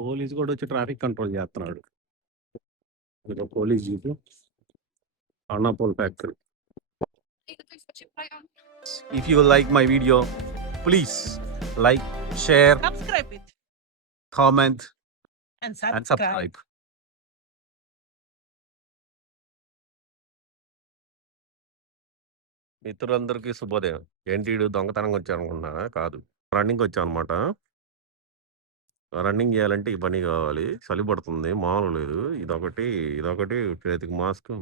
Police కూడా వచ్చి traffic control చేస్తున్నాడు. ఇదో పోలీస్ జీపు అన్నాపోల్ factory. If you like my video, please like, share, Subscribe it comment and and subscribe. subscribe. మిత్రులందరికీ శుభోదయం. ఏంటి ఈడు దొంగతనంగా వచ్చానుకున్నారా? కాదు, రన్నింగ్ వచ్చాను అనమాట. రన్నింగ్ చేయాలంటే ఈ పని కావాలి. చలి పడుతుంది, మామూలు లేదు. ఇదొకటి చేతికి మాస్క్.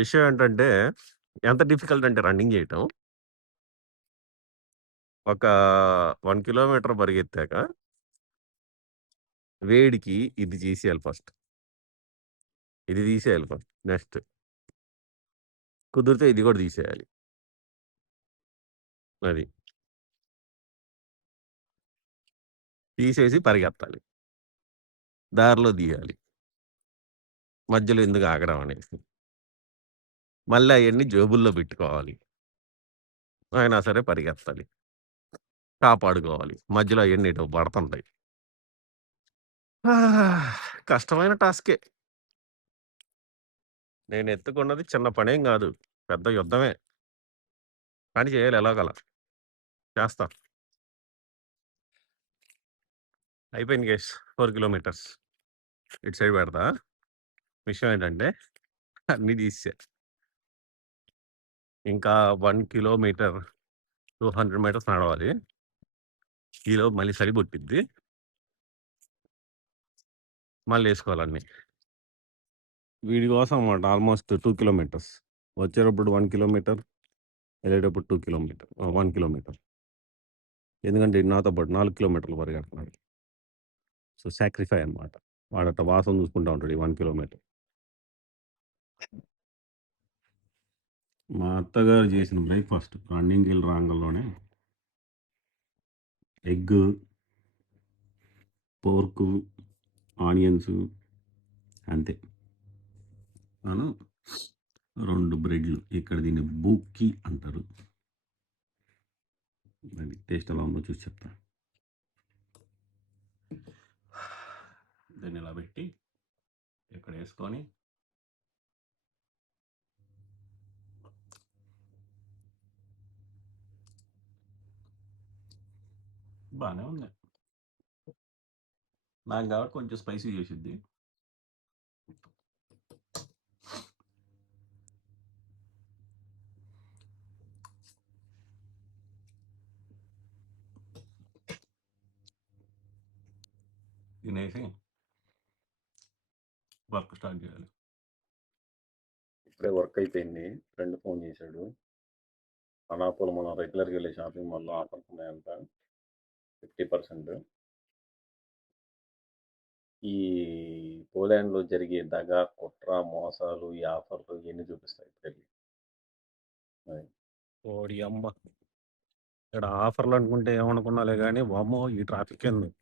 విషయం ఏంటంటే ఎంత డిఫికల్ట్ అంటే రన్నింగ్ చేయటం. ఒక 1 కిలోమీటర్ పరిగెత్తాక వేడికి ఇది తీసేయాలి ఫస్ట్. ఇది తీసేయాలి ఫస్ట్. నెక్స్ట్ కుదిరితే ఇది కూడా తీసేయాలి. అది తీసేసి పరిగెత్తాలి. దారిలో తీయాలి. మధ్యలో ఎందుకు ఆగడం అనేసి. మళ్ళీ అవన్నీ జేబుల్లో పెట్టుకోవాలి. అయినా సరే పరిగెత్తాలి. కాపాడుకోవాలి. మధ్యలో అవన్నీ ఇటు పడుతుంటాయి. కష్టమైన టాస్కే. నేను ఎత్తుకున్నది చిన్న పనేం కాదు, పెద్ద యుద్ధమే. కానీ చేయాలి ఎలాగలా. చేస్తా. అయిపోయింది గైస్. 4 కిలోమీటర్స్ ఇటు సైడ్ పెడతా. విషయం ఏంటంటే అన్నీ తీసే ఇంకా 1 కిలోమీటర్ 200 మీటర్స్ నడవాలి. ఈలో మళ్ళీ చలి పుట్టిద్ది. మళ్ళీ వేసుకోవాలన్నీ. వీడి కోసం అన్నమాట. Almost 2 kilometres. వచ్చేటప్పుడు 1 కిలోమీటర్, వెళ్ళేటప్పుడు 2 కిలోమీటర్ 1 కిలోమీటర్. ఎందుకంటే నాతో పాటు 4 కిలోమీటర్లు పరిగెడుతున్నాడు. సో సాక్రిఫై అనమాట. వాడట వాసన చూసుకుంటా ఉంటాడు ఈ 1 కిలోమీటర్. మా అత్తగారు చేసిన బ్రేక్ఫాస్ట్ రన్నింగ్కి వెళ్ళి రాంగల్లోనే ఎగ్, పోర్కు, ఆనియన్స్, అంతే. 2 బ్రెడ్లు. ఇక్కడ దీన్ని బూక్కీ అంటారు. అది టేస్ట్ ఎలా ఉందో చూసి చెప్తా. దీన్ని ఇలా పెట్టి ఇక్కడ వేసుకొని బాగానే ఉంది. నాకు కాబట్టి కొంచెం స్పైసీ చేసిద్ది. తినేసి వర్క్ స్టార్ట్ చేయాలి. ఇప్పుడే వర్క్ అయిపోయింది. ఫ్రెండ్ ఫోన్ చేశాడు. అనాపోలో మనం రెగ్యులర్గా వెళ్ళే షాపింగ్ మాల్లో ఆఫర్స్ ఉన్నాయంట 50%. ఈ పోలాండ్లో జరిగే దగా, కుట్ర, మోసాలు, ఈ ఆఫర్లు ఇవన్నీ చూపిస్తాయి ఇప్పుడు. ఓడి అమ్మ, ఇక్కడ ఆఫర్లు అనుకుంటే ఏమనుకున్నాలే కానీ వామ్మో ఈ ట్రాఫిక్ ఎందుకు.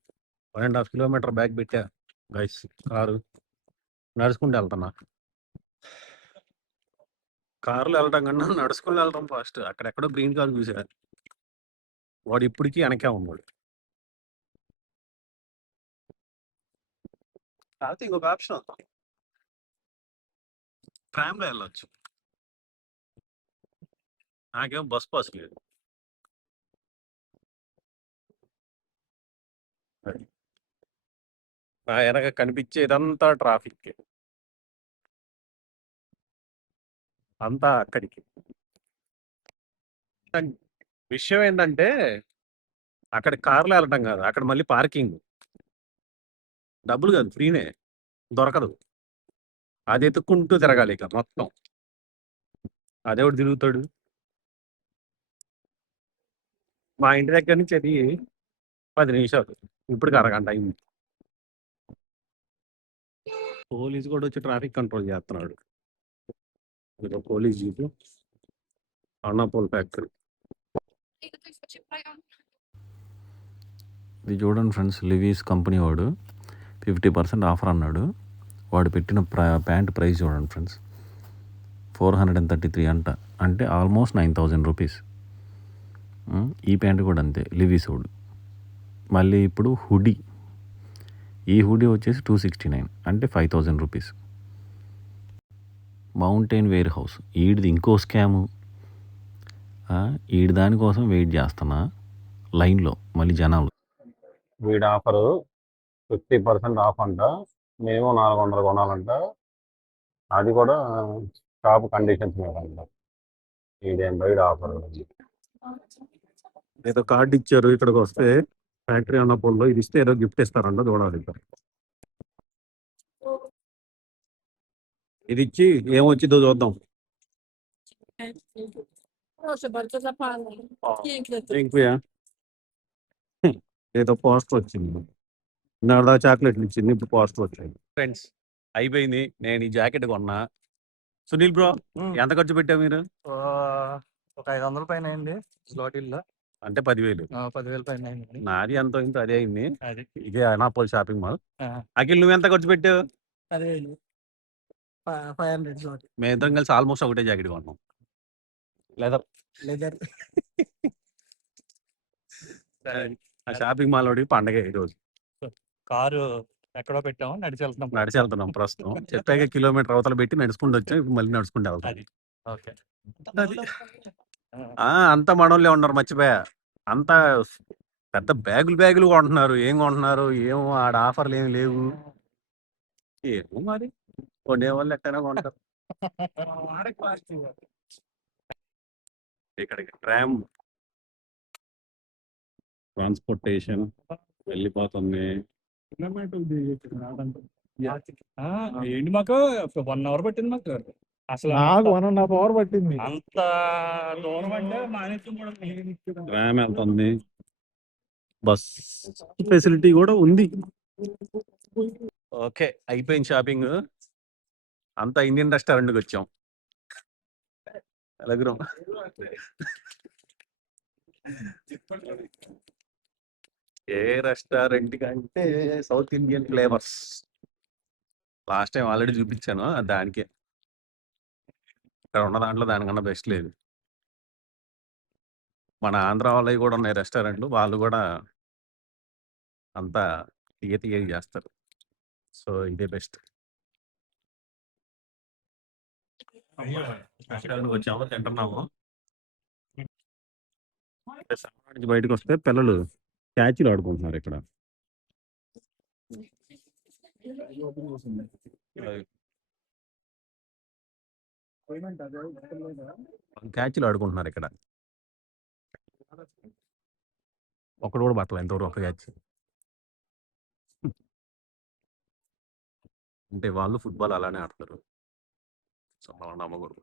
1.5 కిలోమీటర్ బ్యాగ్ పెట్టా గైస్. కారు నడుచుకుంటూ వెళ్తున్నా. కారులో వెళ్ళడం కన్నా నడుచుకుని వెళ్ళడం ఫాస్ట్. అక్కడెక్కడో గ్రీన్ కార్ చూసా, వాడు ఇప్పటికీ వెనకే ఉన్నాడు. కాకపోతే ఇంకొక ఆప్షన్, ట్రామ్లో వెళ్ళొచ్చు. నాకేం బస్ పాస్ లేదు. నా వెనక కనిపించేదంతా ట్రాఫిక్, అంతా అక్కడికి. విషయం ఏంటంటే అక్కడ కార్లో వెళ్ళటం కాదు, అక్కడ మళ్ళీ పార్కింగ్ డబ్బులు కాదు, ఫ్రీనే, దొరకదు. అది ఎత్తుక్కుంటూ తిరగాలి ఇక మొత్తం. అదేవాడు తిరుగుతాడు. మా ఇంటి దగ్గర నుంచి అది 10 నిమిషాలు, ఇప్పటికి అరగంట అయింది. పోలీస్ కూడా వచ్చి ట్రాఫిక్ కంట్రోల్ చేస్తున్నాడు. ఇదో పోలీస్ జీపు అన్నాపోల్ ఫ్యాక్టరీ. ఇది చూడండి ఫ్రెండ్స్, లివీస్ కంపెనీ వాడు 50% ఆఫర్ అన్నాడు. వాడు పెట్టిన ప్యాంట్ ప్రైస్ చూడండి ఫ్రెండ్స్, 433 అంట. అంటే ఆల్మోస్ట్ 9,000 రూపీస్. ఈ ప్యాంట్ కూడా అంతే, లివీస్ వాడు. మళ్ళీ ఇప్పుడు హుడీ. ఈ హుడీ వచ్చేసి 269 అంటే 5000 రూపీస్. మౌంటైన్ వేర్ హౌస్ ఈడిది ఇంకో స్కాము. ఈడి దానికోసం వెయిట్ చేస్తున్నా లైన్లో మళ్ళీ జనాలు. వీడి ఆఫరు 50% ఆఫ్ అంట, మినిమం 400 కొనాలంట, అది కూడా షాప్ కండిషన్స్ మీద అంట. వీడేం బయట ఆఫర్ ఏదో కార్డు ఇచ్చారు, ఇక్కడికి వస్తే ఫ్యాక్టరీ అన్నపోల్లో ఇది ఇస్తే ఏదో గిఫ్ట్ ఇస్తారంట, చూడాలి. ఇది ఇచ్చి ఏమొచ్చిందో చూద్దాం. ఏదో పోస్టర్ వచ్చింది, నాదా చాక్లెట్లు ఇచ్చింది, ఇప్పుడు పోస్టర్ వచ్చింది. ఫ్రెండ్స్ అయిపోయింది, నేను ఈ జాకెట్ కొన్నా. సునీల్ బ్రో ఎంత ఖర్చు పెట్టావు మీరు? ఒక 500 పైన అయింది స్లాటిల్లో, అంటే 10,000. 10,000 పైన అయింది. నాది ఎంతో ఇంత అదే అయింది. అది ఇదే అనాపోల్ షాపింగ్ మాల్. అఖిల్ నువ్వు ఎంత ఖర్చు పెట్టావు? 10,000, 500 స్లాట్. మేము ఇద్దరం కలిసి ఆల్మోస్ట్ ఒకటే జాకెట్ కొన్నాం, లెదర్. ఆ షాపింగ్ మాల్ వాడికి పండగ ఈరోజు. కారు ఎక్కడో పెట్టాము, నడిచి వెళ్తున్నాం ప్రస్తుతం. చెప్పాక కిలోమీటర్ అవతల పెట్టి నడుచుకుంటూ వచ్చాం, ఇప్పుడు మళ్ళీ నడుచుకుంటూ వెళ్తాం. ఓకే. అంతా మనోళ్ళే ఉన్నారు, మర్చిపోయా. అంతా పెద్ద బ్యాగులు కొంటున్నారు. ఏం కొంటున్నారు ఏమో, ఆడ ఆఫర్లు ఏమి లేవు. ఏమో మరి కొనేవాళ్ళు ఎట్టైనా కొంటారు. ఇక్కడికి ట్రాన్స్పోర్టేషన్ వెళ్ళిపోతుంది. ఏంటి మాకు 1 అవర్ పట్టింది, మాకు అసలు నాకు 1.5 అవర్ పట్టింది. అంత దూరం అంటే ట్రామ్ వెళ్తుంది, బస్ ఫెసిలిటీ కూడా ఉంది. ఓకే, అయిపోయింది షాపింగ్ అంతా. ఇండియన్ రెస్టారెంట్కి వచ్చాం. ఎలాగురం ఏ రెస్టారెంట్ కంటే south Indian flavours. Last time already చూపించాను, దానికే. ఇక్కడ ఉన్న దాంట్లో దానికన్నా బెస్ట్ లేదు. మన ఆంధ్ర వాళ్ళవి కూడా ఉన్నాయి రెస్టారెంట్లు, వాళ్ళు కూడా అంతా తీయ చేస్తారు. సో ఇదే బెస్ట్. రెస్టారెంట్కి వచ్చాము, తింటున్నాము. నుంచి బయటకు వస్తే పిల్లలు క్యాచ్లు ఆడుకుంటున్నారు ఇక్కడ. క్యాచ్లు ఆడుకుంటున్నారు ఇక్కడ. ఒకడు కూడా పట్టలేదు ఎంతవరకు ఒక క్యాచ్. అంటే వాళ్ళు ఫుట్బాల్ అలానే ఆడతారు, సో మనం నమ్మకూడదు.